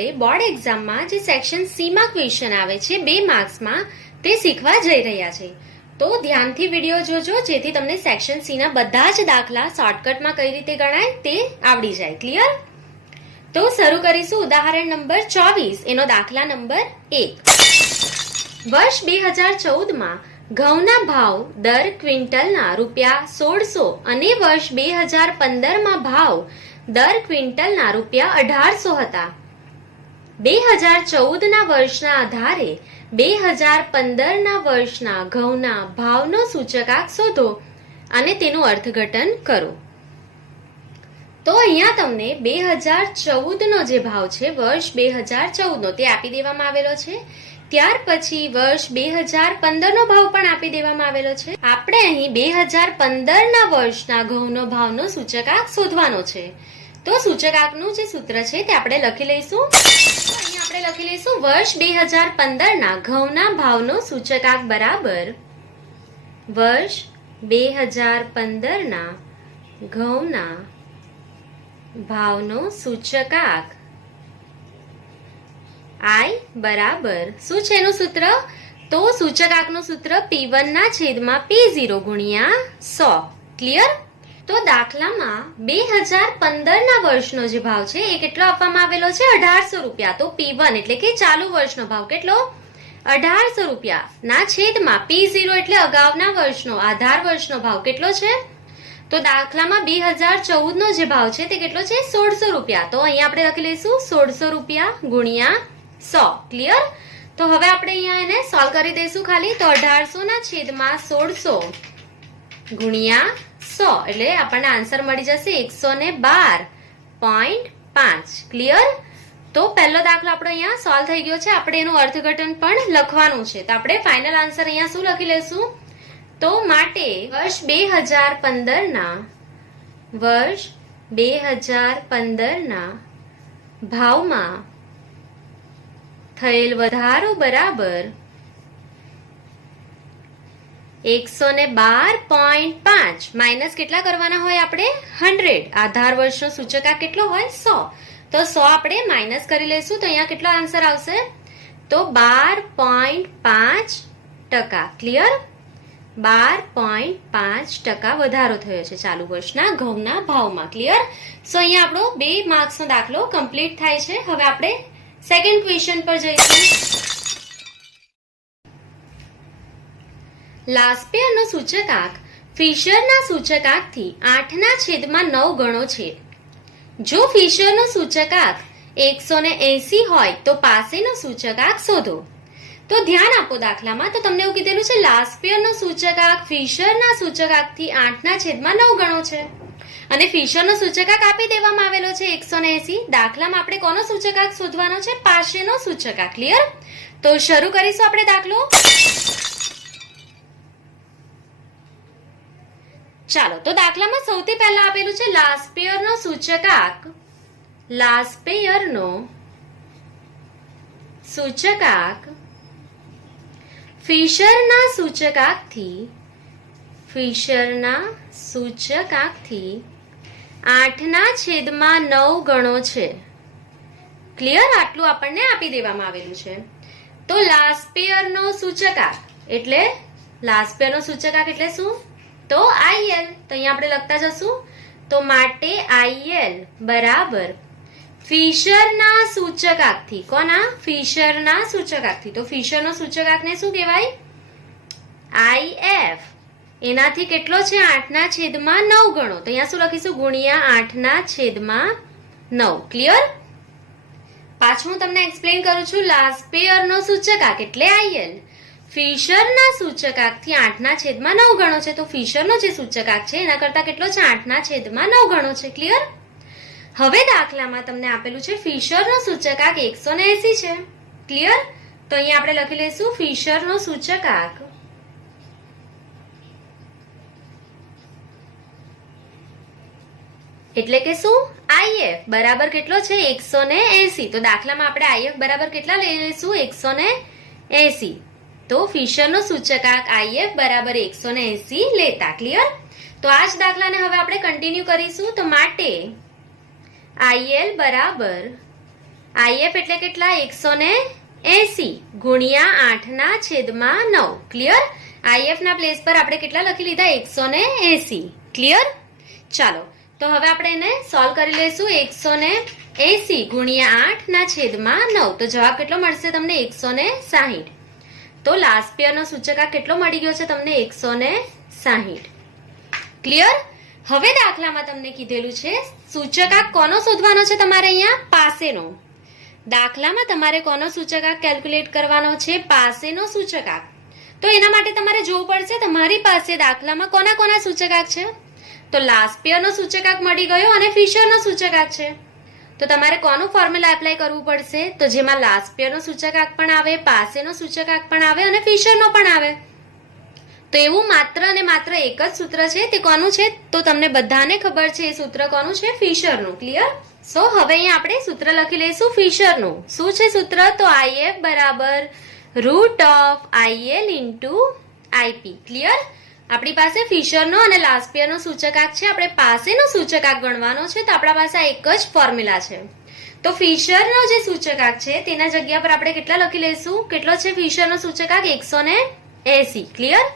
આપણે બોર્ડ એક્ઝામમાં જે સેક્શન સી માં ક્વેશ્ચન આવે છે 2 માર્ક્સમાં તે શીખવા જઈ રહ્યા છે. તો ધ્યાનથી વિડીયો જોજો જેથી તમને સેક્શન સી ના બધા જ દાખલા શોર્ટકટમાં કઈ રીતે ગણાય તે આવડી જાય. ક્લિયર? તો શરૂ કરીશું ઉદાહરણ નંબર 24 એનો દાખલા નંબર 1. વર્ષ 2014માં ઘઉંના ભાવ દર ક્વિન્ટલના ₹1600 અને વર્ષ 2015માં ભાવ દર ક્વિન્ટલના ₹1800 હતા. 2014ના વર્ષના આધારે 2015ના વર્ષના ઘઉંના ભાવનો સૂચકાંક શોધો અને તેનું અર્થઘટન કરો. તો અહીંયા તમને 2014નો જે ભાવ છે વર્ષ 2014નો તે આપી દેવામાં આવેલો છે. ત્યાર પછી વર્ષ 2015નો ભાવ પણ આપી દેવામાં આવેલો છે. આપણે અહીં 2015ના વર્ષના ઘઉંનો ભાવનો સૂચકાંક શોધવાનો છે. તો સૂચકાંકનું જે સૂત્ર છે તે આપણે લખી લઈશું. અહીં આપણે લખી લઈશું વર્ષ 2015ના ઘઉંના ભાવનો સૂચકાંક બરાબર વર્ષ 2015ના ઘઉંના ભાવનો સૂચકાંક I બરાબર શું છે એનું સૂત્ર? તો સૂચકાંકનું સૂત્ર P1 ના છેદમાં P0 ગુણ્યા 100. ક્લિયર? તો દાખલામાં 2015ના વર્ષનો જે ભાવ છે એ કેટલો આપવામાં આવેલો છે? ₹1800. તો P1 એટલે કે ચાલુ વર્ષનો ભાવ કેટલો? ₹1800 ના છેદમાં P0 એટલે અગાઉના વર્ષનો આધાર વર્ષનો ભાવ કેટલો છે? તો દાખલામાં 2014નો જે ભાવ છે તે કેટલો છે? ₹1600. તો અહીંયા આપણે લખી લઈશું ₹1600 ગુણ્યા 100. ક્લિયર? તો હવે આપણે અહીંયા એને સોલ્વ કરી દઈશું ખાલી. તો 1800 ના છેદમાં 1600 ગુણ્યા 100 એટલે આપણને આન્સર મળી જશે 112.5. ક્લિયર? તો પહેલો દાખલો આપણો અહીંયા સોલ્વ થઈ ગયો છે. આપણે એનું અર્થઘટન પણ લખવાનું છે. તો આપણે ફાઇનલ આન્સર અહીંયા શું લખી લઈશું? તો માટે વર્ષ 2015ના ભાવમાં થયેલ વધારો બરાબર 112.5 માઇનસ કેટલા કરવાના હોય આપણે? 100. આધાર વર્ષનો સૂચકાંક કેટલો હોય? 100. તો 100 આપણે માઇનસ કરી લઈશું. તો અહીંયા કેટલો આન્સર આવશે? તો 12.5%. ક્લિયર? 12.5% વધારો થયો છે ચાલુ વર્ષના ઘઉંના ભાવમાં. ક્લિયર? સો અહીંયા આપણો 2 માર્ક્સનો દાખલો કમ્પ્લીટ થાય છે. હવે આપણે સેકન્ડ ક્વેશ્ચન પર જઈશું. લાસ્પેયરનો સૂચકાંક ફિશરના સૂચકાંકથી 8 ના છેદમાં 9 ગણો છે. જો ફિશરનો સૂચકાંક 180 હોય તો પાસેનો સૂચકાંક શોધો. તો ધ્યાન આપો દાખલામાં. તો તમને એવું કીધેલું છે લાસ્પેયરનો સૂચકાંક ફિશરના સૂચકાંકથી 8 ના છેદમાં 9 ગણો છે અને ફિશરનો સૂચકાંક આપી દેવામાં આવેલો છે 180. દાખલામાં આપણે કોનો સૂચકાંક શોધવાનો છે? પાસેનો સૂચકાંક. ક્લિયર? તો શરૂ કરીશું આપણે દાખલો. ચાલો, તો દાખલામાં સૌથી પહેલા આપેલું છે લાસ્પેયરનો સૂચકાંક. લાસ્પેયરનો સૂચકાંક ફિશરના સૂચકાંકથી 8 ના છેદમાં 9 ગણો છે. ક્લિયર? આટલું આપણને આપી દેવામાં આવેલું છે. તો લાસ્પેયરનો સૂચકાંક એટલે શું? તો IL. તો અહીંયા આપણે લખતા જશું. તો માટે IL બરાબર ફિશરના સૂચકાંકથી. કોના? ફિશરના સૂચકાંકથી. તો ફિશરનો સૂચકાંકને શું કહેવાય? IF. એનાથી કેટલો છે? 8 ના છેદમાં 9 ગણો. તો અહીંયા શું લખીશું? ગુણ્યા 8 ના છેદમાં 9. ક્લિયર? પાછું હું તમને એક્સપ્લેન કરું છું. લાસ્પેયરનો સૂચકાંક એટલે IL ફિશરના સૂચકાંકથી 8 ના છેદમાં 9 ગણો છે. તો ફિશરનો જે સૂચકાંક છે એના કરતા કેટલો છે? 8 ના છેદમાં 9 ગણો છે. ક્લિયર? હવે દાખલામાં તમને આપેલું છે ફિશરનો સૂચકાંક 180 છે. ક્લિયર? તો અહીંયા આપણે લખી લઈશું ફિશરનો સૂચકાંક એટલે કે શું? IF બરાબર કેટલો છે? 180. તો દાખલામાં આપણે IF બરાબર કેટલા લઈ લઈશું? 180. તો ફિશરનો સૂચકાંક IF બરાબર 180 લેતા. ક્લિયર? તો આ જ દાખલાને હવે આપણે કન્ટિન્યુ કરીશું. તો માટે IL બરાબર IF એટલે કેટલા? 180 ગુણ્યા 8/9. ક્લિયર? IF ના પ્લેસ પર આપણે કેટલા લખી લીધા? 180. ક્લિયર? ચાલો તો હવે આપણે એને સોલ્વ કરી લઈશું. 180 ગુણ્યા 8/9. તો જવાબ કેટલો મળશે તમને? 160. તો લાસ્ટ પેયરનો સૂચકાંક કેટલો મળી ગયો છે તમને? 160. ક્લિયર? હવે દાખલામાં તમને કીધેલું છે સૂચકાંક કોનો શોધવાનો છે તમારે? અહીંયા પાસેનો. દાખલામાં તમારે કોનો સૂચકાંક કેલ્ક્યુલેટ કરવાનો છે? પાસેનો સૂચકાંક. તો એના માટે તમારે જોવું પડશે તમારી પાસે દાખલામાં કોના કોના સૂચકાંક છે. તો લાસ્ટ પેયરનો સૂચકાંક મળી ગયો અને ફિશરનો સૂચકાંક છે. તો તમારે કોનું ફોર્મ્યુલા એપ્લાય કરવું પડશે? તો જેમાં લાસ્ટ પેયરનો સૂચકાંક પણ આવે, પાસેનો સૂચકાંક પણ આવે અને ફિશરનો પણ આવે. તો એવું માત્ર અને માત્ર એક જ સૂત્ર છે. તે કોનું છે? તો તમને બધાને ખબર છે એ સૂત્ર કોનું છે? ફિશરનું. ક્લિયર? સો હવે અહીંયા આપણે સૂત્ર લખી લઈશું ફિશરનું. શું છે સૂત્ર? તો IF બરાબર √IL * IP. ક્લિયર? આપણી પાસે ફિશરનો અને લાસ્ટ પેયરનો સૂચકાંક છે. આપણે પાસેનો સૂચકાંક ગણવાનો છે તો આપણા પાસે એક જ ફોર્મ્યુલા છે. તો ફિશરનો જે સૂચકાંક છે તેના જગ્યા પર આપણે કેટલા લખી લઈશું? કેટલો છે ફિશરનો સૂચકાંક? 180. ક્લિયર?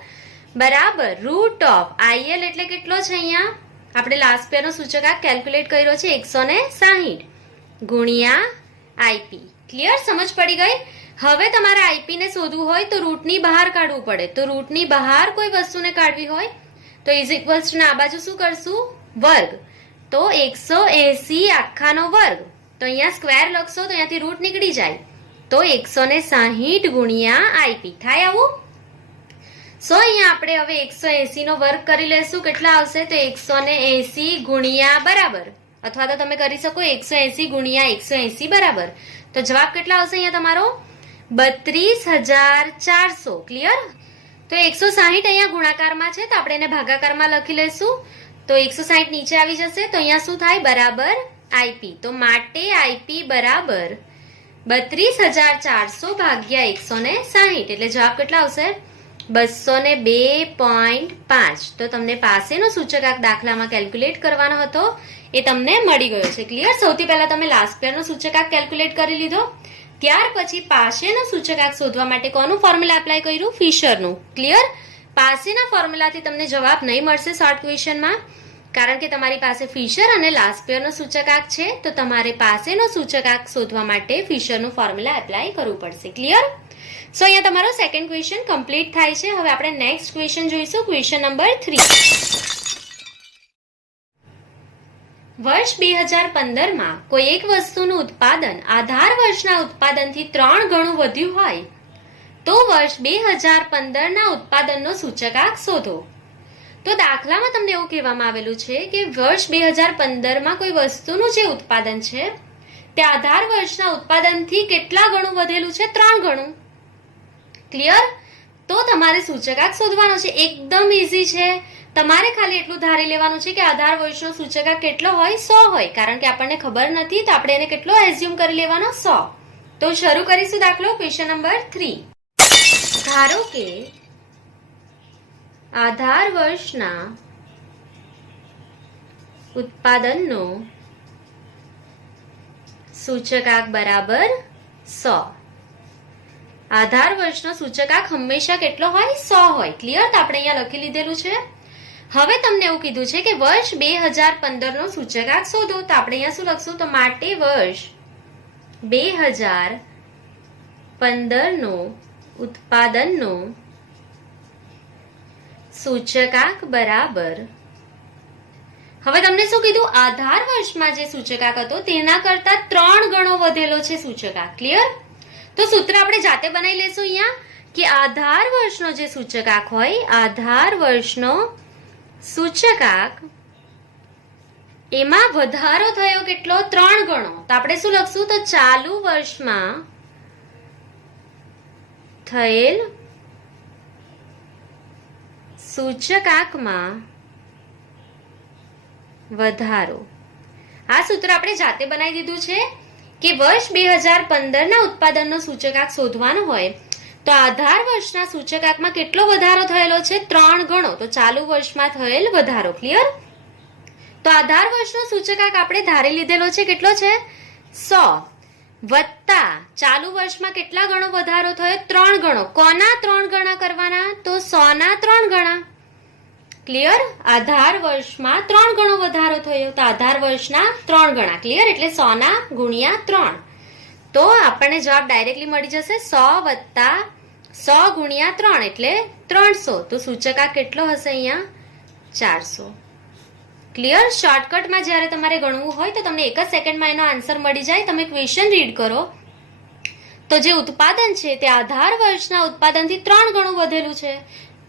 બરાબર √IL એટલે કેટલો છે? અહીંયા આપણે લાસ્ટ પેયરનો સૂચકાંક કેલ્ક્યુલેટ કર્યો છે 160 ગુણ્યા IP. ક્લિયર? સમજ પડી ગઈ? હવે તમારે IP ને શોધવું હોય તો રૂટની બહાર કાઢવું પડે. તો રૂટની બહાર કોઈ વસ્તુને કાઢવી હોય તો ઇઝ ઇક્વલ્સ ટુ આ બાજુ શું કરશું? વર્ગ. તો 180 આખાનો વર્ગ. તો અહીંયા સ્ક્વેર લખશો તો અહીંયાથી રૂટ નીકળી જાય. તો 160 ગુણ્યા IP થાય આવું. સો અહીંયા આપણે હવે 180 નો વર્ગ કરી લેશું. કેટલા આવશે? તો 180 ગુણ્યા બરાબર, અથવા તો તમે કરી શકો 180 ગુણ્યા 180 બરાબર. તો જવાબ કેટલા આવશે અહીંયા તમારો? 32,400. ક્લિયર? તો 160 અહીંયા ગુણાકારમાં છે તો આપણે એને ભાગાકારમાં લખી લઈશું. તો 160 નીચે આવી જશે તો અહીંયા શું થાય? બરાબર IP. તો માટે IP બરાબર 32,400 ભાગ્યા 160. એટલે જવાબ કેટલા આવશે? 202.5. તો તમને પાસેનો સૂચકાંક દાખલામાં કેલ્ક્યુલેટ કરવાનો હતો એ તમને મળી ગયો છે. ક્લિયર? સૌથી પહેલા તમે લાસ્ટ પેયરનો સૂચકાંક કેલ્ક્યુલેટ કરી લીધો. ત્યાર પછી પાસેનો સૂચકાંક શોધવા માટે કોનું ફોર્મ્યુલા એપ્લાય કર્યું? ફિશરનું. ક્લિયર? પાસેના ફોર્મ્યુલાથી તમને જવાબ નહીં મળશે શોર્ટ ક્વેશ્ચનમાં, કારણ કે તમારી પાસે ફિશર અને લાસ્ટ પેયરનો સૂચકાંક છે. તો તમારે પાસેનો સૂચકાંક શોધવા માટે ફિશરનું ફોર્મ્યુલા એપ્લાય કરવું પડશે. ક્લિયર? સો અહીંયા તમારો સેકન્ડ ક્વેશ્ચન કમ્પ્લીટ થાય છે. હવે આપણે નેક્સ્ટ ક્વેશ્ચન જોઈશું. Question number 3. વર્ષ 2015માં કોઈ એક વસ્તુનું ઉત્પાદન આધાર વર્ષના ઉત્પાદનથી 3 ગણું વધ્યું હોય તો વર્ષ 2015ના ઉત્પાદનનો સૂચકાંક શોધો. તો દાખલામાં તમને એવું કહેવામાં આવેલું છે કે વર્ષ 2015માં કોઈ વસ્તુનું જે ઉત્પાદન છે તે આધાર વર્ષના ઉત્પાદનથી કેટલા ગણું વધેલું છે? 3 ગણું. ક્લિયર? તો તમારે સૂચકાંક શોધવાનો છે. એકદમ ઈઝી છે. તમારે ખાલી એટલું ધારી લેવાનું છે કે આધાર વર્ષનો સૂચકાંક કેટલો હોય? 100 હોય. કારણ કે આપણને ખબર નથી તો આપણે એને કેટલો એઝ્યુમ કરી લેવાનો? 100. તો શરૂ કરીશું દાખલો. Question number 3. ધારો કે આધાર વર્ષના ઉત્પાદનનો સૂચકાંક બરાબર 100. આધાર વર્ષનો સૂચકાંક હંમેશા કેટલો હોય? 100 હોય. ક્લિયર? તો આપણે અહીંયા લખી લીધેલું છે. હવે તમને એવું કીધું છે કે વર્ષ 2015નો સૂચકાંક શોધો. તો આપણે અહીંયા શું લખશું? તો માટે વર્ષ 2015નો ઉત્પાદનનો સૂચકાંક બરાબર. હવે તમને શું કીધું? આધાર વર્ષમાં જે સૂચકાંક હતો તેના કરતા 3 ગણો વધેલો છે સૂચકાંક. ક્લિયર? તો સૂત્ર આપણે જાતે બનાવી લેશું અહીંયા કે આધાર વર્ષનો જે સૂચકાંક હોય, આધાર વર્ષનો સૂચકાંક એમાં વધારો થયો કેટલો? 3 ગણો. તો આપણે શું લખશું? તો ચાલુ વર્ષમાં થયેલ સૂચકાંકમાં વધારો. આ સૂત્ર આપણે જાતે બનાવી દીધું છે કે વર્ષ 2015ના ઉત્પાદનનો સૂચકાંક શોધવાનો હોય તો આધાર વર્ષના સૂચકાંકમાં કેટલો વધારો થયેલો છે? 3 ગણો. તો ચાલુ વર્ષમાં થયેલ વધારો. ક્લિયર? તો આધાર વર્ષનો સૂચકાંક આપણે ધારી લીધેલો છે કેટલો છે? 100 વત્તા ચાલુ વર્ષમાં કેટલા ગણો વધારો થયો? 3 ગણો. કોના 3 ગણા કરવાના? તો 100 ના 3 ગણા. ક્લિયર? આધાર વર્ષમાં 3 ગણો વધારો થયો, તો આધાર વર્ષના 3 ગણા. ક્લિયર? એટલે 100 ના ગુણ્યા 3. તો આપણને જવાબ ડાયરેક્ટલી મળી જશે 100 વત્તા 100 ગુણ્યા 3 એટલે 300. તો સૂચકાંક કેટલો હશે અહીંયા? 400. ક્લિયર? શોર્ટકટમાં જ્યારે તમારે ગણવું હોય તો તમને એક જ સેકન્ડમાં એનો આન્સર મળી જાય. તમે ક્વેશ્ચન રીડ કરો તો જે ઉત્પાદન છે તે આધાર વર્ષના ઉત્પાદનથી 3 ગણું વધેલું છે.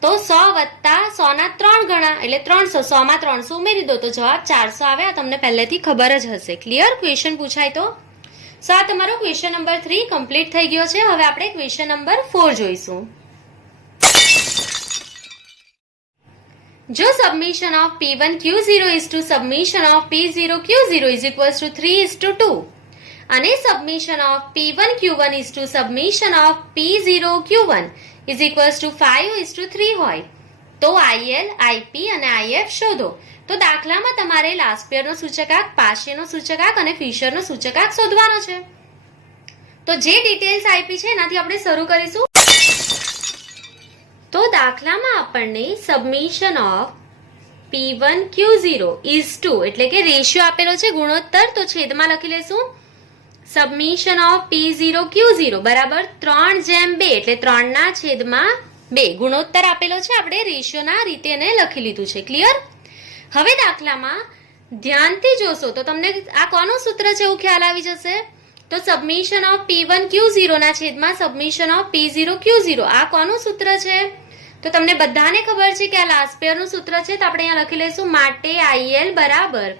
તો 100 વત્તા 100 ના 3 ગણા એટલે 300. 100 માં 300 ઉમેરી દો તો જવાબ 400 આવે. આ તમને પહેલેથી ખબર જ હશે. ક્લિયર? ક્વેશ્ચન પૂછાય તો. સો આ તમારો ક્વેશ્ચન નંબર 3 કમ્પ્લીટ થઈ ગયો છે. હવે આપણે ક્વેશ્ચન નંબર 4 જોઈશું. જો submission of P1 Q0 is to submission of P0 Q0 is equals to 3:2 અને submission of P1 Q1 is to submission of P0 Q1 is equals to 5:3 હોય તો IL, IP અને IF શોધો. તો દાખલામાં તમારે લાસ્ટ યરનો સૂચકાંક, પાસ્ટ યરનો સૂચકાંક અને ફ્યુચરનો સૂચકાંક શોધવાનો છે. તો જે ડિટેલ્સ આપી છે એનાથી આપણે શરૂ કરીશું. તો દાખલામાં આપણને submission of P1 Q0 is to એટલે કે રેશિયો આપેલો છે ગુણોત્તર, તો છેદમાં લખી લેશું સબમિશન ઓફ P0 Q0 બરાબર 3:2 એટલે 3 ના છેદમાં 2 ગુણોત્તર આપેલો છે. આપણે રેશિયોના રીતે એને લખી લીધું છે. ક્લિયર? હવે દાખલામાં ધ્યાનથી જોશો તો તમને આ કોનું સૂત્ર છે એવું ખ્યાલ આવી જશે. તો સબમિશન ઓફ P1 Q0 ના છેદમાં સબમિશન ઓફ P0 Q0 આ કોનું સૂત્ર છે? તો તમને બધાને ખબર છે કે આ લાસ્ટ પેયરનું સૂત્ર છે. તો આપણે અહીંયા લખી લઈશું માટે IL બરાબર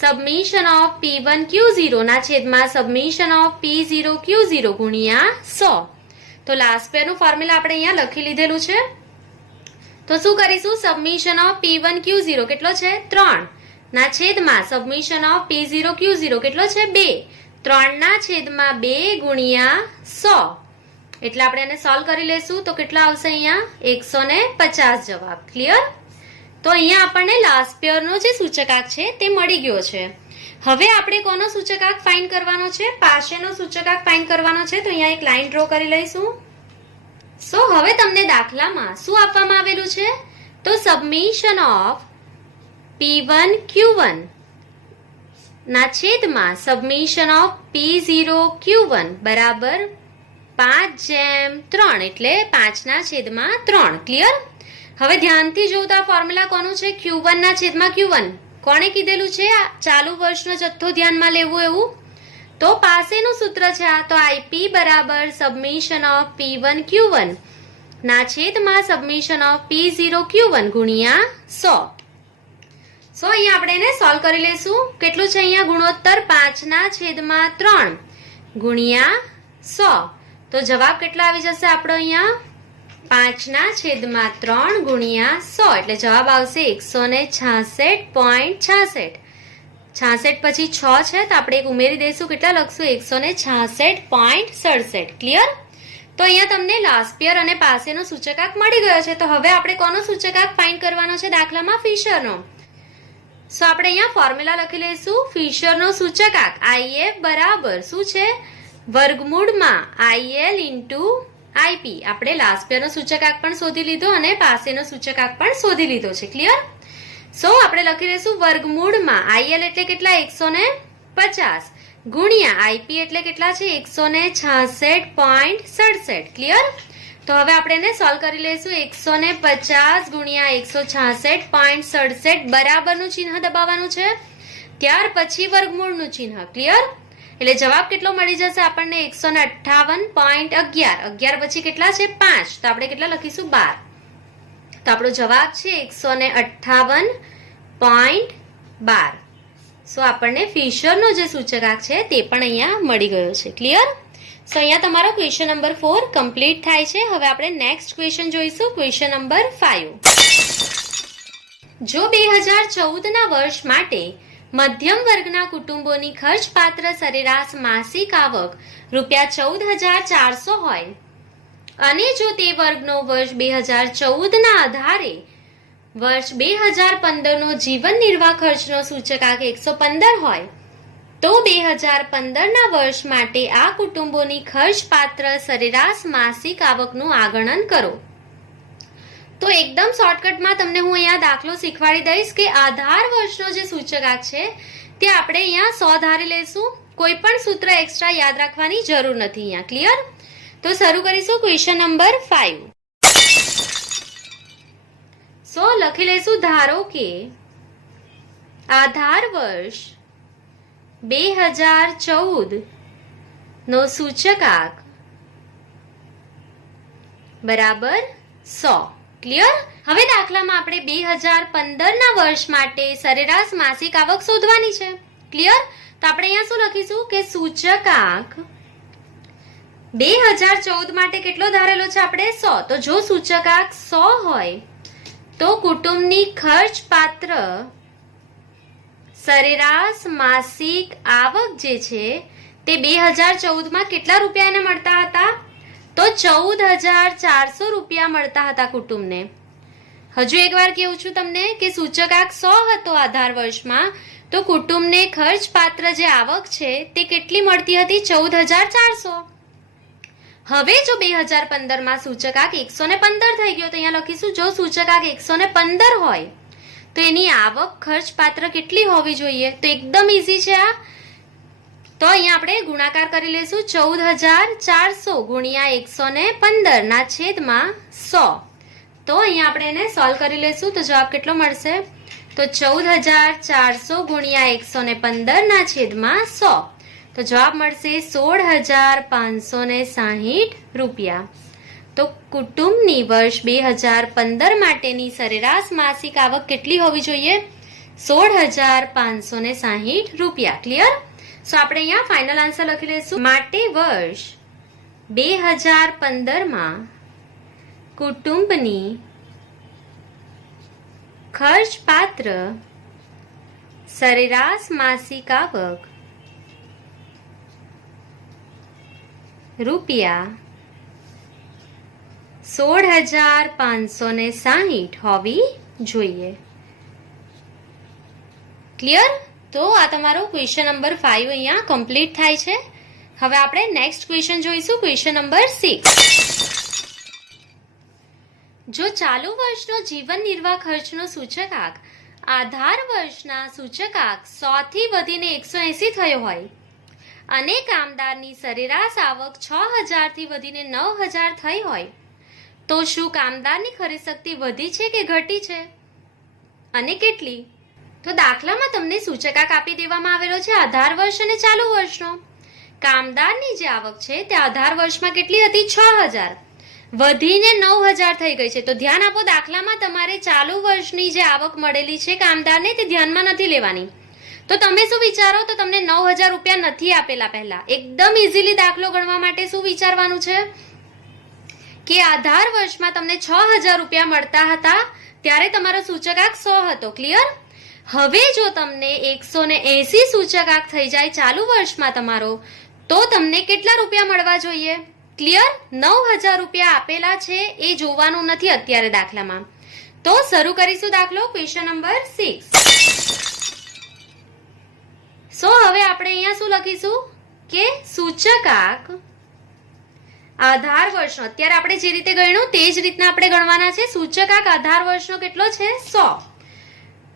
સબમિશન ઓફ P1 Q0 ના છેદમાં સબમિશન ઓફ P0 Q0 ગુણ્યા 100. તો લાસ્ટ પેયરનું ફોર્મ્યુલા આપણે અહીંયા લખી લીધેલું છે. તો શું કરીશું? સબમિશન ઓફ P1 Q0 કેટલો છે? 3 ના છેદમાં સબમિશન ઓફ P0 Q0 કેટલો છે? 2. 3 ના છેદમાં 2 ગુણ્યા 100 એટલે આપણે એને સોલ્વ કરી લેશું. તો કેટલા આવશે અહીંયા? 150 જવાબ. ક્લિયર? તો અહીંયા આપણને લાસ્ટ પેયરનો જે સૂચકાંક છે તે મળી ગયો છે. હવે આપણે કોનો સૂચકાંક ફાઇન્ડ કરવાનો છે? પાસેનો સૂચકાંક ફાઇન્ડ કરવાનો છે. તો અહીંયા એક લાઈન ડ્રો કરી લઈશું. સો હવે તમને દાખલામાં શું આપવામાં આવેલું છે? તો સબમિશન ઓફ P1 Q1 ના છેદમાં સબમિશન ઓફ P0 Q1 બરાબર 5:3 એટલે 5 ના છેદમાં 3. ક્લિયર? હવે ધ્યાનથી જોવું તો આ ફોર્મ્યુલા કોનું છે? Q1 ના છેદમાં Q1 કોણે કીધેલું છે? ચાલુ વર્ષનો જથ્થો ધ્યાનમાં લેવું એવું. તો પાસેનું સૂત્ર છે આ. તો IP બરાબર સબમિશન ઓફ P1 Q1 ના છેદમાં સબમિશન ઓફ P0 Q1 ગુણ્યા 100. સો અહીંયા આપણે એને સોલ્વ કરી લેશું. કેટલું છે અહીંયા ગુણોત્તર? 5 ના છેદમાં 3 ગુણ્યા 100. તો જવાબ કેટલો આવી જશે આપણો અહીંયા? 5 ના છેદમાં 3 ગુણ્યા 100 એટલે જવાબ આવશે 166.66. 66 પછી 6 છે તો આપણે એક ઉમેરી દઈશું. કેટલા લખશું? 166.67. ક્લિયર? તો અહીંયા તમને લાસ્ટ યર અને પાસેનો સૂચકાંક મળી ગયો છે. તો હવે આપણે કોનો સૂચકાંક ફાઇન્ડ કરવાનો છે? દાખલામાં ફિશરનો. સો આપણે અહીંયા ફોર્મ્યુલા લખી લઈશું. ફિશરનો સૂચકાંક IF બરાબર શું છે? વર્ગમૂળમાં IL ઇન્ટુ IP. આપણે લાસ્ટ યરનો સૂચકાંક પણ શોધી લીધો અને પાસેનો સૂચકાંક પણ શોધી લીધો છે. ક્લિયર? સો આપણે લખી લઈશું વર્ગમૂળમાં IL એટલે કેટલા? 150 ગુણ્યા IP એટલે કેટલા છે? 166.67. ક્લિયર? તો હવે આપણે એને સોલ્વ કરી લઈશું. 150 ગુણ્યા 166.67 બરાબરનું ચિહ્ન દબાવવાનું છે. ત્યાર પછી વર્ગમૂળનું ચિહ્ન. ક્લિયર? એટલે જવાબ કેટલો મળી જશે આપણને? 158.11. 11 પછી કેટલા છે? 5. તો આપણે કેટલા લખીશું? 12. તો આપણો જવાબ છે 158.12. સો આપણને ફિશરનો જે સૂચકાંક છે તે પણ અહીંયા મળી ગયો છે. ક્લિયર? સો અહીંયા તમારો ક્વેશ્ચન નંબર 4 કમ્પ્લીટ થાય છે. હવે આપણે નેક્સ્ટ ક્વેશ્ચન જોઈશું. Question number 5. જો 2014 ના વર્ષ માટે મધ્યમ વર્ગના કુટુંબોની ખર્ચપાત્ર સરેરાશ માસિક આવક ₹14,400 હોય અને જો તે વર્ગનો વર્ષ 2014 ના આધારે વર્ષ 2015 નો જીવન નિર્વાહ ખર્ચનો સૂચકાંક 115 હોય તો 2015ના વર્ષ માટે આ કુટુંબોની ખર્ચપાત્ર સરેરાશ માસિક આવકનું આગણન કરો. તો એકદમ શોર્ટકટમાં તમને હું અહીંયા દાખલો શીખવાડી દઈશ કે આધાર વર્ષનો જે સૂચકાંક છે તે આપણે અહીંયા 100 ધારી લેશું. કોઈ પણ સૂત્ર એક્સ્ટ્રા યાદ રાખવાની જરૂર નથી અહીંયા. ક્લિયર? તો શરૂ કરીશું ક્વેશ્ચન નંબર 5. સો લખી લેશું. ધારો કે આધાર વર્ષ 2014 નો સૂચકાંક બરાબર 100. ક્લિયર? હવે દાખલામાં આપણે 2015ના વર્ષ માટે સરેરાશ માસિક આવક શોધવાની છે. ક્લિયર? તો આપણે અહીંયા શું લખીશું કે સૂચકાંક 2014 માટે કેટલો ધારેલો છે આપણે 100. તો જો સૂચકાંક 100 હોય તો કુટુંબની ખર્ચપાત્ર સરેરાશ માસિક આવક જે છે તે 2014માં કેટલા રૂપિયા એને મળતા હતા? તો 14,400 રૂપિયા મળતા હતા કુટુંબને. હજુ એકવાર કહું છું તમને કે સૂચકાંક 100 હતો આધાર વર્ષમાં, તો કુટુંબને ખર્ચપાત્ર જે આવક છે તે કેટલી મળતી હતી? 14,400. હવે જો 2015માં સૂચકાંક 115 થઈ ગયો તો અહીંયા લખીશું જો સૂચકાંક 115 હોય તો એની આવક ખર્ચપાત્ર કેટલી હોવી જોઈએ? તો એકદમ ઈઝી છે આ. તો અહીંયા આપણે ગુણાકાર કરી લેશું. 14,400 ગુણ્યા 115 ના છેદમાં 100. તો અહીંયા આપણે એને સોલ્વ કરી લેશું તો જવાબ કેટલો મળશે? તો 14,400 ગુણ્યા 115 ના છેદમાં 100. તો જવાબ મળશે 16,560 રૂપિયા. તો કુટુંબની વર્ષ 2015 માટેની સરેરાશ માસિક આવક કેટલી હોવી જોઈએ? 16,560 રૂપિયા. ક્લિયર? સો આપણે અહીંયા ફાઇનલ આન્સર લખી લઈશું. માટે વર્ષ 2015માં કુટુંબની ખર્ચપાત્ર સરેરાશ માસિક આવક રૂપિયા 16,560 હોવી જોઈએ. ક્લિયર? તો આ તમારો ક્વેશ્ચન નંબર 5 અહીંયા કમ્પ્લીટ થાય છે. હવે આપણે નેક્સ્ટ ક્વેશ્ચન જોઈશું. Question number 6. જો ચાલુ વર્ષનો જીવન નિર્વાહ ખર્ચનો સૂચકાંક આધાર વર્ષના સૂચકાંક 100 થી વધીને 180 થયો હોય અને કામદારની સરેરાશ આવક 6,000 થી વધીને 9,000 થઈ હોય તો શું કામદારની ખરીદ શક્તિ વધી છે કે ઘટી છે અને કેટલી? તો દાખલામાં તમને સૂચકાંક આપી દેવામાં આવેલો છે આધાર વર્ષ અને ચાલુ વર્ષનો. કામદારની જે આવક છે તે આધાર વર્ષમાં કેટલી હતી? 6,000 વધીને 9,000 થઈ ગઈ છે. તો ધ્યાન આપો, દાખલામાં તમારે ચાલુ વર્ષની જે આવક મળેલી છે કામદારને તે ધ્યાનમાં નથી લેવાની. તો તમે શું વિચારો? તો તમને 9,000 રૂપિયા નથી આપેલા. પહેલા એકદમ ઇઝીલી દાખલો ગણવા માટે શું વિચારવાનું છે કે આધાર વર્ષમાં તમને 6,000 રૂપિયા મળતા હતા ત્યારે તમારો સૂચકાંક 100 હતો. ક્લિયર? હવે જો તમને 180 સૂચકાંક થઈ જાય ચાલુ વર્ષમાં તમારો તો તમને કેટલા રૂપિયા મળવા જોઈએ? ક્લિયર? 9,000 રૂપિયા આપેલા છે એ જોવાનું નથી અત્યારે દાખલામાં. તો શરૂ કરીશું દાખલો. Question number 6. સો હવે આપણે અહીંયા શું લખીશું કે સૂચકાંક આધાર વર્ષનો, અત્યારે આપણે જે રીતે ગણ્યું તે જ રીતના આપણે ગણવાના છે. સૂચકાંક આધાર વર્ષનો કેટલો છે? 100.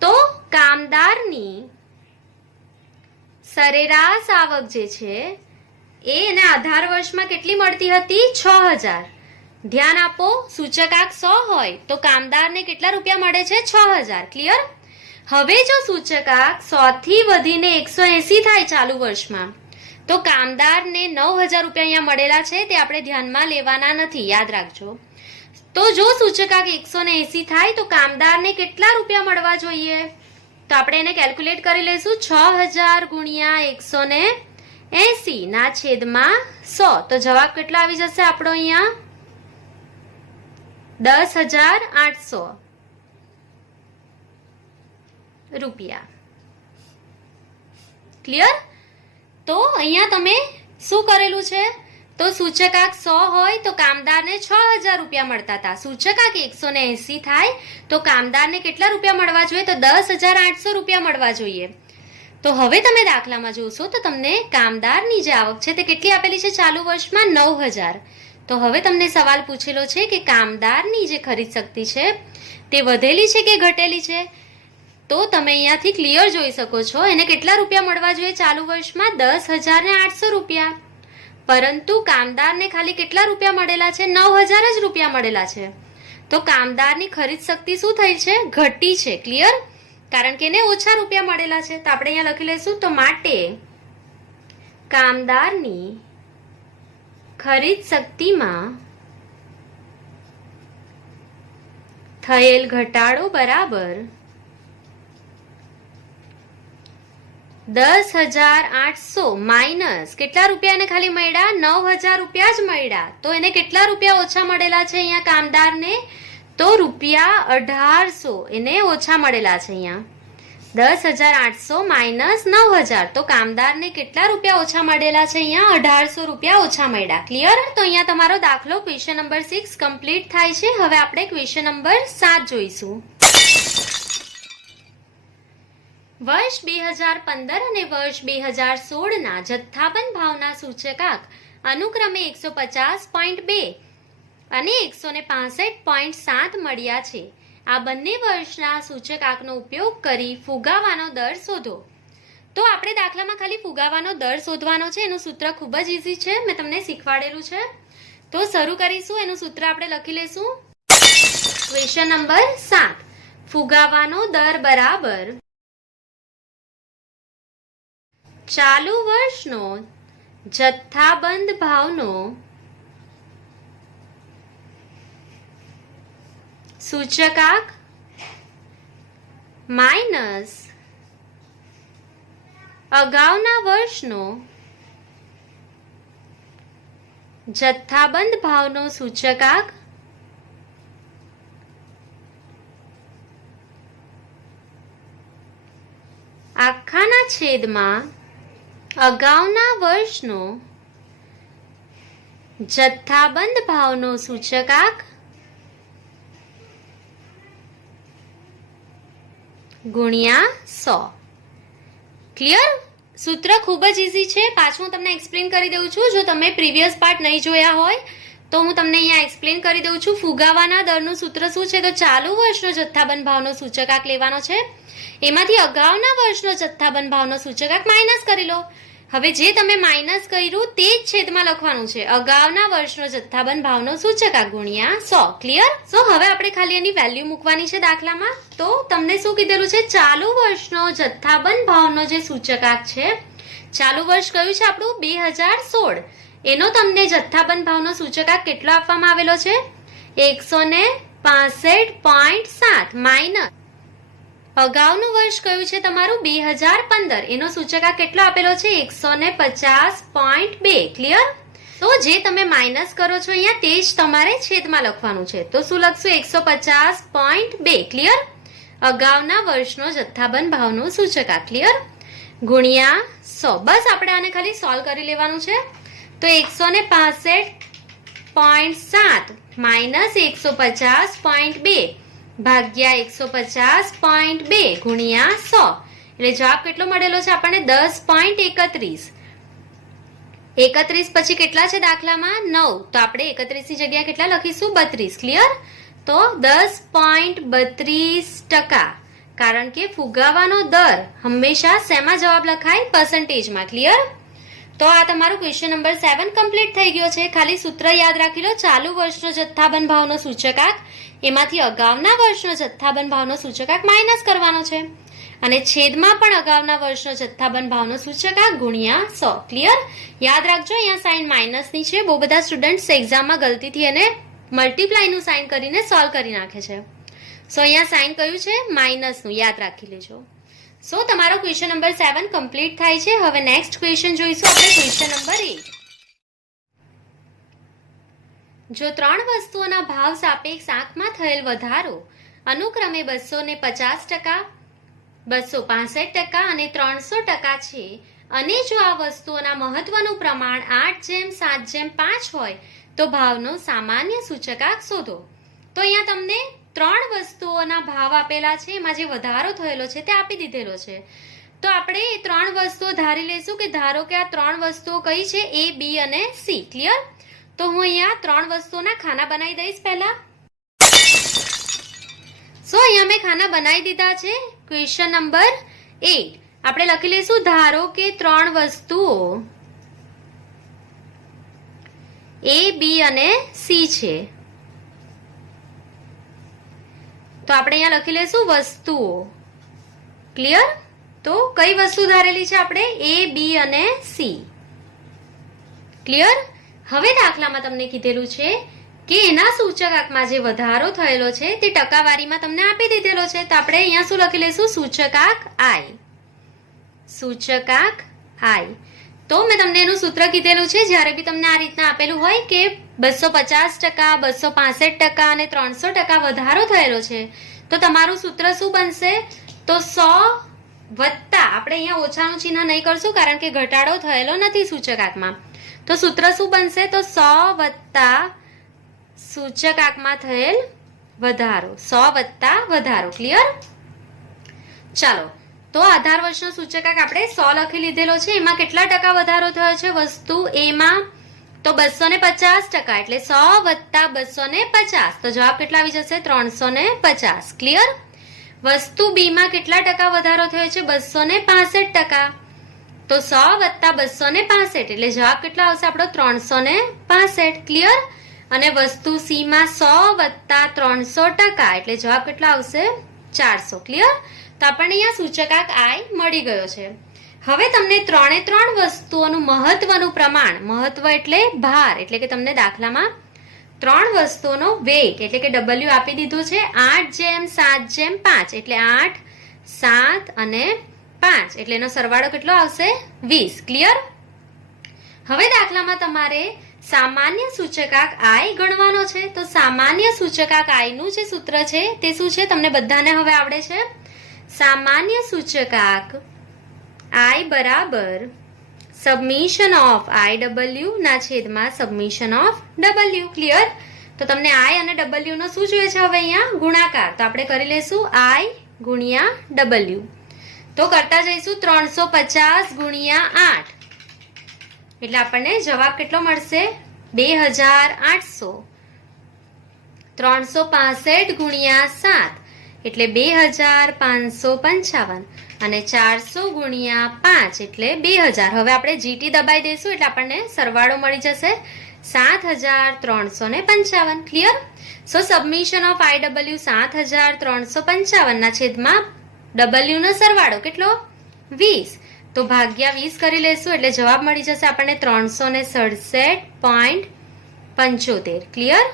તો કામદારની સરેરાશ આવક જે છે એને આધાર વર્ષમાં કેટલી મળતી હતી? 6,000. ધ્યાન આપો, સૂચકાંક 100 હોય તો કામદારને કેટલા રૂપિયા મળે છે? 6,000. ક્લિયર? હવે જો સૂચકાંક 100 થી વધીને 180 થાય ચાલુ વર્ષમાં તો કામદારને 9,000 રૂપિયા અહીંયા મળેલા છે તે આપણે ધ્યાનમાં લેવાના નથી. યાદ રાખજો. તો જો સૂચકાંક 180 થાય તો કામદારને કેટલા રૂપિયા મળવા જોઈએ? તો આપણે એને કેલ્ક્યુલેટ કરી લઈશું. 6,000 ગુણ્યા 180 ના છેદમાં 100. તો જવાબ કેટલો આવી જશે આપણો અહીંયા? 10,800 રૂપિયા. ક્લિયર? તો અહીંયા તમે શું કરેલું છે? તો સૂચકાંક 100 હોય તો કામદારને 6,000 રૂપિયા મળતા હતા. સૂચકાંક 180 થાય તો કામદારને કેટલા રૂપિયા મળવા જોઈએ? તો 10,800 રૂપિયા મળવા જોઈએ. તો હવે તમે દાખલામાં જોશો તો તમને કામદારની જે આવક છે તે કેટલી આપેલી છે ચાલુ વર્ષમાં 9000. તો હવે તમને સવાલ પૂછેલો છે કે કામદારની જે ખરીદ શક્તિ છે તે વધેલી છે કે ઘટેલી છે. તો તમે અહીંયાથી ક્લિયર જોઈ શકો છો એને કેટલા રૂપિયા મળવા જોઈએ ચાલુ વર્ષમાં 10,800 રૂપિયા. પરંતુ કામદારને ખાલી કેટલા રૂપિયા મળેલા છે 9000 જ રૂપિયા મળેલા છે. તો કામદારની ખરીદ શક્તિ શું થઈ છે ઘટી છે. ક્લિયર? કારણ કે એને ઓછા રૂપિયા મળેલા છે. તો આપણે અહીંયા લખી લઈશું તો માટે કામદારની ખરીદ શક્તિમાં થયેલ ઘટાડો બરાબર 10,800 માઇનસ કેટલા રૂપિયા એને ખાલી મળ્યા 9,000 રૂપિયા જ મળ્યા. તો એને કેટલા રૂપિયા ઓછા મળેલા છે અહીંયા કામદારને તો રૂપિયા 1,800 એને ઓછા મળેલા છે. અહીંયા 10,800 માઇનસ 9,000 તો કામદારને કેટલા રૂપિયા ઓછા મળેલા છે અહીંયા 1,800 રૂપિયા ઓછા મળ્યા. ક્લિયર? તો અહીંયા તમારો દાખલો ક્વેશ્ચન નંબર 6 કમ્પ્લીટ થાય છે. હવે આપણે ક્વેશ્ચન નંબર 7 જોઈશું. વર્ષ 2015 અને વર્ષ 2016 ના જથ્થાબંધ ભાવના સૂચકાંક અનુક્રમે 150.2 અને 165.7 મળ્યા છે. આ બંને વર્ષના સૂચકાંકનો ઉપયોગ કરી ફુગાવાનો દર શોધો. તો આપણે દાખલામાં ખાલી ફુગાવાનો દર શોધવાનો છે. એનું સૂત્ર ખૂબ જ ઈઝી છે, મેં તમને શીખવાડેલું છે. તો શરૂ કરીશું. એનું સૂત્ર આપણે લખી લેશું. ક્વેશ્ચન નંબર 7 ફુગાવાનો દર બરાબર ચાલુ વર્ષનો જથ્થાબંધ ભાવનો સૂચકાંક માઇનસ અગાઉના વર્ષનો જથ્થાબંધ ભાવનો સૂચકાંક આખાના છેદમાં અગાઉના વર્ષનો જથ્થાબંધ ભાવનો સૂચકાંક ગુણ્યા 100. ક્લિયર? સૂત્ર ખૂબ જ ઈઝી છે. પાછું હું તમને એક્સપ્લેન કરી દઉં છું. જો તમે પ્રીવિયસ પાર્ટ નહીં જોયા હોય તો હું તમને અહીંયા એક્સપ્લેન કરી દઉં છું. ફુગાવાના દરનું સૂત્ર શું છે તો ચાલુ વર્ષનો જથ્થાબંધ ભાવનો સૂચકાંક લેવાનો છે. એમાંથી અગાઉના વર્ષનો જથ્થાબંધ ભાવનો સૂચકાંક માઇનસ કરી લો. હવે જે તમે માઇનસ કર્યું તે જ છેદમાં લખવાનું છે. અગાઉના વર્ષનો જથ્થાબંધ ભાવનો સૂચકાંક ગુણ્યા 100. ક્લિયર? સો હવે આપણે ખાલી એની વેલ્યુ મૂકવાની છે દાખલામાં. તો તમને શું કીધેલું છે ચાલુ વર્ષનો જથ્થાબંધ ભાવનો જે સૂચકાંક છે, ચાલુ વર્ષ કયું છે આપણું 2016, એનો તમને જથ્થાબંધ ભાવનો સૂચકાંક કેટલો આપવામાં આવેલો છે 165.7 માઇનસ અગાઉનું વર્ષ કયું છે તમારું 2015, એનો સૂચકાંક કેટલો આપેલો છે 150.2. ક્લિયર? તો જે તમે માઇનસ કરો છો અહીંયા તે જ તમારે છેદમાં લખવાનું છે. તો શું લખશું 150.2. ક્લિયર? અગાઉના વર્ષનો જથ્થાબંધ ભાવનો સૂચકાંક. ક્લિયર? ગુણ્યા 100. બસ આપણે આને ખાલી સોલ્વ કરી લેવાનું છે. તો 165.7 માઇનસ 150.2 ભાગ્યા 150.2 ગુણ્યા 100 એટલે જવાબ કેટલો મળેલો છે આપણને 10.31. 31 પછી કેટલા છે દાખલામાં 9, તો આપણે 31 ની જગ્યાએ કેટલા લખીશું 32. ક્લિયર? તો 10.32%, કારણ કે ફુગાવાનો દર હંમેશા શેમાં જવાબ લખાય પર્સન્ટેજમાં. ક્લિયર? તો આ તમારું ક્વેશ્ચન નંબર 7 કમ્પ્લીટ થઈ ગયો છે. ખાલી સૂત્ર યાદ રાખી લો. ચાલુ વર્ષનો જથ્થાબંધ ભાવનો સૂચકાંક, એમાંથી અગાઉના વર્ષનો જથ્થાબંધ ભાવનો સૂચકાંક માઇનસ કરવાનો છે અને છેદમાં પણ અગાઉના વર્ષનો જથ્થાબંધ ભાવનો સૂચકાંક ગુણ્યા 100. ક્લિયર? યાદ રાખજો અહીંયા સાઇન માઇનસની છે. બહુ બધા સ્ટુડન્ટ્સ એક્ઝામમાં ગલતીથી એને મલ્ટીપ્લાયનું સાઇન કરીને સોલ્વ કરી નાખે છે. સો અહીંયા સાઇન કયું છે માઇનસનું, યાદ રાખી લેજો. સો તમારો ક્વેશ્ચન નંબર 7 કમ્પ્લીટ થાય છે. હવે નેક્સ્ટ ક્વેશ્ચન જોઈશું આપણે ક્વેશ્ચન નંબર 8. જો 3 વસ્તુઓના ભાવ સાપેક્ષ આંકમાં થયેલ વધારો અનુક્રમે 250%, 265% અને 300% છે અને જો આ વસ્તુઓના મહત્વનું પ્રમાણ 8:7:5 હોય તો ભાવનો સામાન્ય સૂચકાંક શોધો. તો અહીંયા તમને 3 વસ્તુઓના ભાવ આપેલા છે, એમાં જે વધારો થયેલો છે તે આપી દીધેલો છે. તો આપણે એ 3 વસ્તુઓ ધારી લઈશું કે ધારો કે આ 3 વસ્તુઓ કઈ છે, A, B અને C. ક્લિયર? તો હું અહીંયા 3 વસ્તુઓના ખાના બનાવી દઈશ પહેલા. સો અહીંયા મેં ખાના બનાવી દીધા છે. ક્વેશ્ચન નંબર 8 આપણે લખી લઈશું ધારો કે 3 વસ્તુઓ A, B અને C છે. તો આપણે અહીંયા લખી લઈશું વસ્તુઓ. ક્લિયર? તો કઈ વસ્તુ ધારેલી છે આપણે? A, B અને C. ક્લિયર? હવે દાખલામાં તમને કીધેલું છે કે એના સૂચકાંકમાં જે વધારો થયેલો છે તે ટકાવારીમાં તમને આપી દીધેલો છે. તો આપણે અહીંયા શું લખી લઈશું? સૂચકાંક I. સૂચકાંક I. તો મેં તમને એનું સૂત્ર કીધેલું છે જ્યારે બી તમને આ રીતના આપેલું હોય કે 250%, 265% અને 300% વધારો થયેલો છે તો તમારું સૂત્ર શું બનશે? તો 100 વત્તા, આપણે અહીંયા ઓછાનું ચિહ્ન નહીં કરશું કારણ કે ઘટાડો થયેલો નથી સૂચકાંકમાં. તો સૂત્ર શું બનશે? તો 100 વત્તા સૂચકાંકમાં થયેલ વધારો. 100 વત્તા વધારો. ક્લિયર? ચાલો, તો આધાર વર્ષનો સૂચકાંક આપણે 100 લખી લીધેલો છે. એમાં કેટલા ટકા વધારો થયો છે વસ્તુ A માં? તો 250%, એટલે 100 વત્તા 250. તો જવાબ કેટલા આવી જશે? 350. ક્લિયર? વસ્તુ B માં કેટલા ટકા વધારો થયો છે? 265%. તો 100 વત્તા 265 એટલે જવાબ કેટલા આવશે આપણો? 365. ક્લિયર? અને વસ્તુ C માં 100 વત્તા 300% એટલે જવાબ કેટલા આવશે? 400. ક્લિયર? તો આપણને અહીંયા સૂચકાંક I મળી ગયો છે. હવે તમને 3 વસ્તુઓનું મહત્વનું પ્રમાણ, મહત્વ એટલે ભાર, એટલે કે તમને દાખલામાં 3 વસ્તુઓનો વેગ એટલે કે W આપી દીધું છે 8:7:5 એટલે 8, 7 અને 5 એટલે એનો સરવાળો કેટલો આવશે? 20. ક્લિયર? હવે દાખલામાં તમારે સામાન્ય સૂચકાંક I ગણવાનો છે. તો સામાન્ય સૂચકાંક I નું જે સૂત્ર છે તે શું છે? તમને બધાને હવે આવડે છે. સામાન્ય સૂચકાંક I બરાબર સબમિશન ઓફ IW ના છેદમાં સબમિશન ઓફ W. ક્લિયર? તો તમને I અને W નો શું જોઈએ છે હવે અહીંયા? ગુણાકાર. તો આપણે કરી લઈશું I ગુણ્યા W. તો કરતા જઈશું 350 ગુણ્યા 8 એટલે આપણને જવાબ કેટલો મળશે? 2800. 365 ગુણ્યા 7 એટલે 2555 અને 400 ગુણ્યા 5 એટલે 2000. હવે આપણે GT દબાઈ દઈશું એટલે આપણને સરવાળો મળી જશે 7355. Clear? So submission of IW 7355 ના છેદમાં W નો સરવાળો કેટલો? 20. તો ભાગ્યા 20 કરી લેશું એટલે જવાબ મળી જશે આપણને 367.75. ક્લિયર?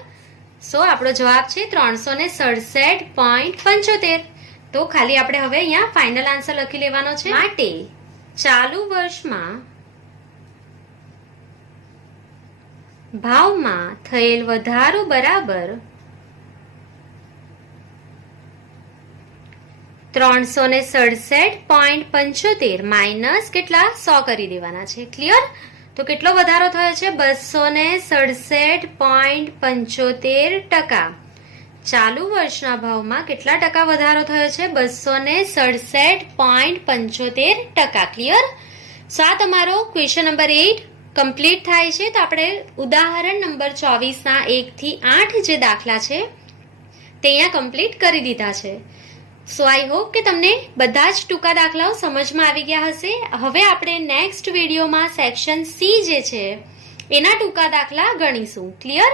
સો આપણો જવાબ છે 367.75. તો ખાલી આપણે હવે અહીંયા ફાઇનલ આન્સર લખી લેવાનો છે. માટે ચાલુ વર્ષમાં ભાવમાં થયેલ વધારો બરાબર 367.75 માઇનસ કેટલા? 100 કરી દેવાના છે. ક્લિયર? તો કેટલો વધારો થયો છે? 267.75%. ચાલુ વર્ષના ભાવમાં કેટલા ટકા વધારો થયો છે? 267.75%. ક્લિયર? સો આ તમારો ક્વેશ્ચન નંબર 8 કમ્પ્લીટ થાય છે. તો આપણે ઉદાહરણ નંબર 24 ના 1 થી 8 જે દાખલા છે તે અહીંયા કમ્પ્લીટ કરી દીધા છે. સો આઈ હોપ કે તમને બધા જ ટૂંકા દાખલાઓ સમજમાં આવી ગયા હશે. હવે આપણે નેક્સ્ટ વિડીયોમાં સેક્શન C જે છે એના ટૂંકા દાખલા ગણીશું. ક્લિયર?